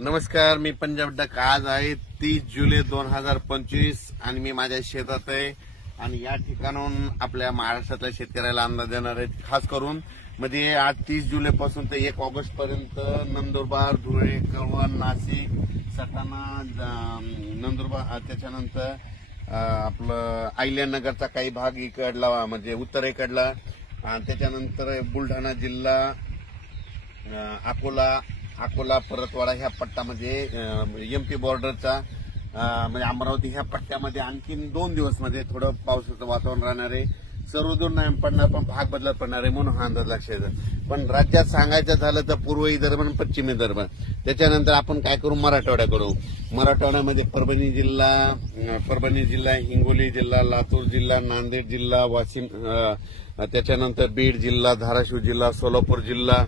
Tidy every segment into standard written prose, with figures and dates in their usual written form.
नमस्कार, मी पंजाब डक. आज आहे 30 जुलै 2025 आणि मी माझ्या शेतात आहे आणि या ठिकाणाहून आपल्या महाराष्ट्रातल्या शेतकऱ्याला अंदाज देणार आहे. खास करून म्हणजे आज 30 जुलै पासून ते 1 ऑगस्ट पर्यंत नंदुरबार, धुळे, कळवण, नाशिक, सटाणा, नंदुरबार, त्याच्यानंतर आपलं अहिल्यानगरचा काही भाग इकडला म्हणजे उत्तरेकडला, त्याच्यानंतर बुलढाणा जिल्हा, अकोला, परतवाडा ह्या पट्टामध्ये एमपी बॉर्डरचा म्हणजे अमरावती ह्या पट्ट्यामध्ये आणखीन 2 दिवस मध्ये थोडं पावसाचं वातावरण राहणार आहे. सर्वदूर नाही पडणार पण भाग बदलत पडणार आहे म्हणून हा अंदाज लक्षात येतो. पण राज्यात सांगायचं झालं तर पूर्व विदर्भ आणि पश्चिम विदर्भ, त्याच्यानंतर आपण काय करू, मराठवाड्याकडू. मराठवाड्यामध्ये परभणी जिल्हा, हिंगोली जिल्हा, लातूर जिल्हा, नांदेड जिल्हा, वाशिम, त्याच्यानंतर बीड जिल्हा, धाराशिव जिल्हा, सोलापूर जिल्हा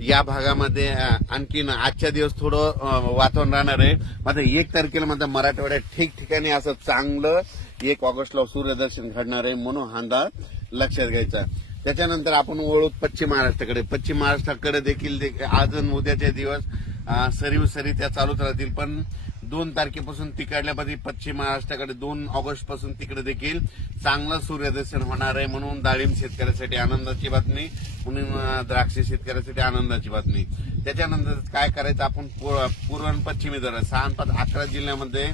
या भागामध्ये आणखीन आजच्या दिवस थोडं वातावरण राहणार आहे. मात्र 1 तारखेला मात्र मराठवाड्यात ठिकठिकाणी असं चांगलं 1 ऑगस्टला सूर्यदर्शन घडणार आहे म्हणून हा अंदाज लक्षात घ्यायचा. त्याच्यानंतर आपण वळू पश्चिम महाराष्ट्राकडे. पश्चिम महाराष्ट्राकडे देखील आज आणि उद्याचे दिवस सरी त्या चालूच राहतील. पण 2 तारखेपासून तिकडल्यामध्ये पश्चिम महाराष्ट्राकडे 2 ऑगस्ट पासून तिकडे देखील चांगलं सूर्यदर्शन होणार आहे म्हणून डाळिंब शेतकऱ्यासाठी आनंदाची बातमी, म्हणून द्राक्ष शेतकऱ्यासाठी आनंदाची बातमी. त्याच्यानंतर काय करायचं, आपण पूर्व आणि पश्चिम विदर्भ 6-5-11 जिल्ह्यामध्ये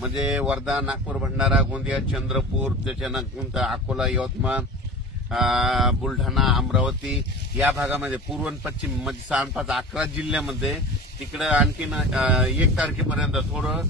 म्हणजे वर्धा, नागपूर, भंडारा, गोंदिया, चंद्रपूर, त्याच्यानंतर अकोला, यवतमाळ, बुलढाणा, अमरावती या भागामध्ये पूर्व आणि पश्चिम म्हणजे 6-5-11 जिल्ह्यामध्ये तिकडे आणखीन 1 तारखेपर्यंत थोडं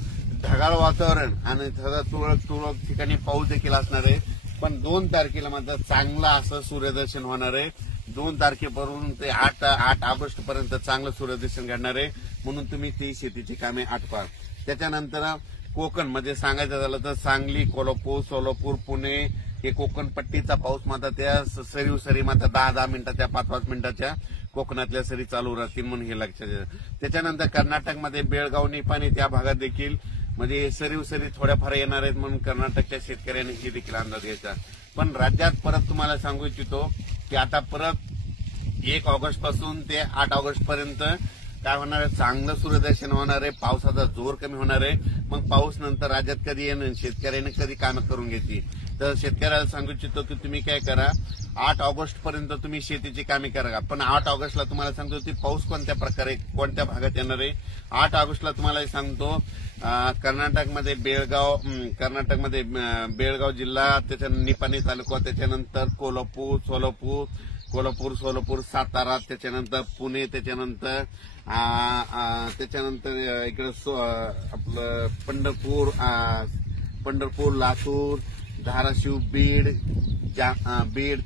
ढगाळ वातावरण आणि तुरळक ठिकाणी पाऊस देखील असणार आहे. पण 2 तारखेला मात्र चांगलं असं सूर्यदर्शन होणार आहे. 2 तारखेपासून ते 8 ऑगस्ट पर्यंत चांगलं सूर्यदर्शन घडणार आहे म्हणून तुम्ही ती शेतीची कामे आटपा. त्याच्यानंतर कोकण मध्ये सांगायचं झालं तर सांगली, कोल्हापूर, सोलापूर, पुणे हे कोकण पट्टीचा पाऊस मात्र त्या सरी मात्र 10-10 मिनिटाच्या 5-5 मिनिटाच्या कोकणातल्या सरी चालू राहतील म्हणून हे लक्षात येतं. त्याच्यानंतर कर्नाटकमध्ये बेळगाव, निपाणी त्या भागात देखील म्हणजे सरी थोड्याफार येणार आहेत म्हणून कर्नाटकच्या शेतकऱ्यांनी हे देखील अंदाज घ्यायचा. पण राज्यात परत तुम्हाला सांगू इच्छितो की आता परत 1 ऑगस्ट पासून ते 8 ऑगस्ट पर्यंत काय होणार आहे, चांगलं सूर्यदर्शन होणार आहे, पावसाचा जोर कमी होणार आहे. मग पाऊस नंतर राज्यात कधी येणार, शेतकऱ्यांनी कधी कामं करून घेतली. तर शेतकऱ्याला सांगू इच्छितो की तुम्ही काय करा, 8 ऑगस्ट पर्यंत तुम्ही शेतीची कामे करा. पण 8 ऑगस्टला तुम्हाला सांगतो की पाऊस कोणत्या प्रकारे कोणत्या भागात येणार आहे. 8 ऑगस्टला तुम्हाला सांगतो कर्नाटकमध्ये बेळगाव जिल्हा, त्याच्यानंतर निपाणी तालुका, त्याच्यानंतर सोलापूर, सातारा, त्याच्यानंतर पुणे, त्याच्यानंतर इकडे आपलं पंढरपूर, लातूर, धाराशिव, बीड,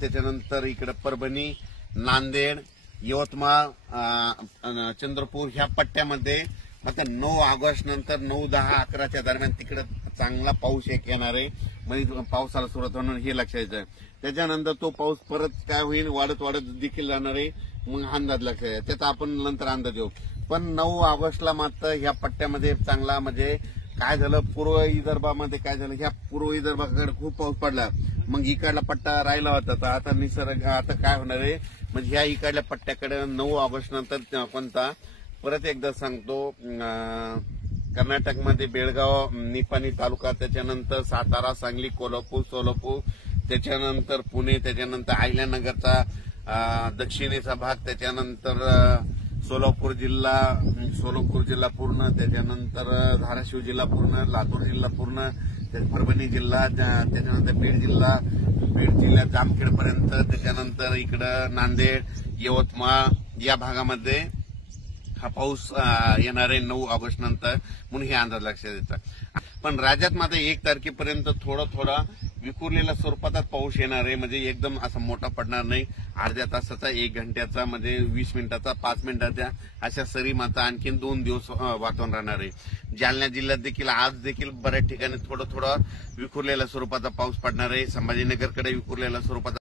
त्याच्यानंतर इकडे परभणी, नांदेड, यवतमाळ, चंद्रपूर ह्या पट्ट्यामध्ये मग 9 ऑगस्ट नंतर 9, 10, 11च्या दरम्यान तिकडे चांगला पाऊस येणार आहे म्हणजे पावसाला सुरुवात होणार हे लक्षात येतं. त्याच्यानंतर तो पाऊस परत काय होईल, वाढत देखील राहणार आहे मग अंदाज लक्षात येईल. त्याचा आपण नंतर अंदाज येऊ. पण 9 ऑगस्टला मात्र ह्या पट्ट्यामध्ये चांगला म्हणजे काय झालं, पूर्व विदर्भामध्ये काय झालं, ह्या पूर्व विदर्भाकडे खूप पाऊस पडला मग इकडला पट्टा राहिला होता. तर आता निसर्ग आता काय होणार आहे म्हणजे ह्या इकडल्या पट्ट्याकडे 9 ऑगस्ट नंतर कोणता परत एकदा सांगतो, कर्नाटकमध्ये बेळगाव, निपाणी तालुका, त्याच्यानंतर सातारा, सांगली, कोल्हापूर, सोलापूर, त्याच्यानंतर पुणे, त्याच्यानंतर अहिल्यानगरचा दक्षिणेचा भाग, त्याच्यानंतर सोलापूर जिल्हा पूर्ण, त्याच्यानंतर धाराशिव जिल्हा पूर्ण, लातूर जिल्हा पूर्ण, परभणी जिल्हा, त्याच्यानंतर बीड जिल्हा जामखेडपर्यंत, त्याच्यानंतर इकडं नांदेड, यवतमाळ या भागामध्ये हा पाऊस येणार आहे 9 ऑगस्ट नंतर म्हणून हे अंदाज लक्षात येतात. पण राज्यात मात्र 1 तारखेपर्यंत थोडा विखुरलेल्या स्वरूपात पाऊस येणार आहे म्हणजे एकदम असा मोठा पडणार नाही. अर्ध्या तासाचा, 1 घंट्याचा म्हणजे 20 मिनिटाचा, 5 मिनिटाच्या अशा सरी मात्र आणखीन 2 दिवस वातावरण राहणार आहे. जालना जिल्ह्यात देखील आज देखील बऱ्याच ठिकाणी थोडा विखुरलेल्या स्वरूपाचा पाऊस पडणार आहे. संभाजीनगरकडे विखुरलेल्या स्वरूपाचा